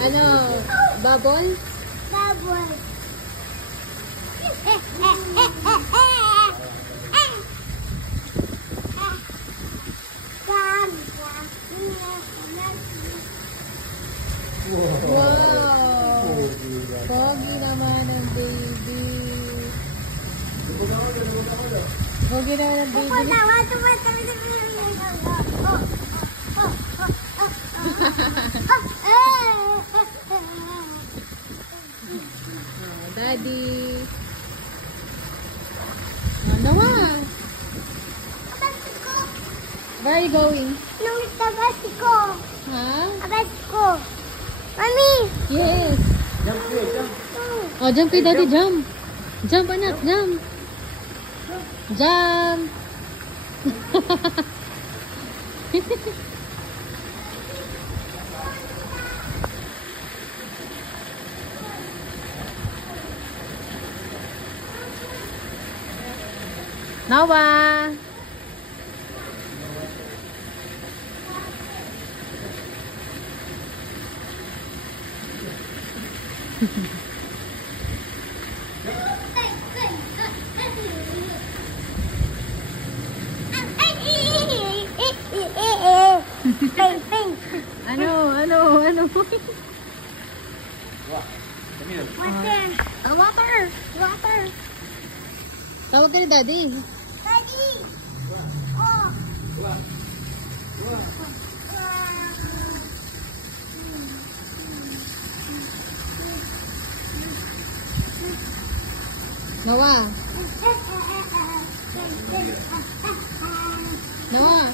Ano? Bubble? Bubble. Wow! Pogi naman ang baby. Pogi naman ang baby. Daddy. Nawa. Where are you going? Nung tabas ko. Huh? Tabas ko. Mami. Yes. Oh, jump kay daddy, jump. Jump, anak, jump. Jump. Noah. Ano? Water. Tawag ka ni daddy. Daddy. Oh. Noah. Noah.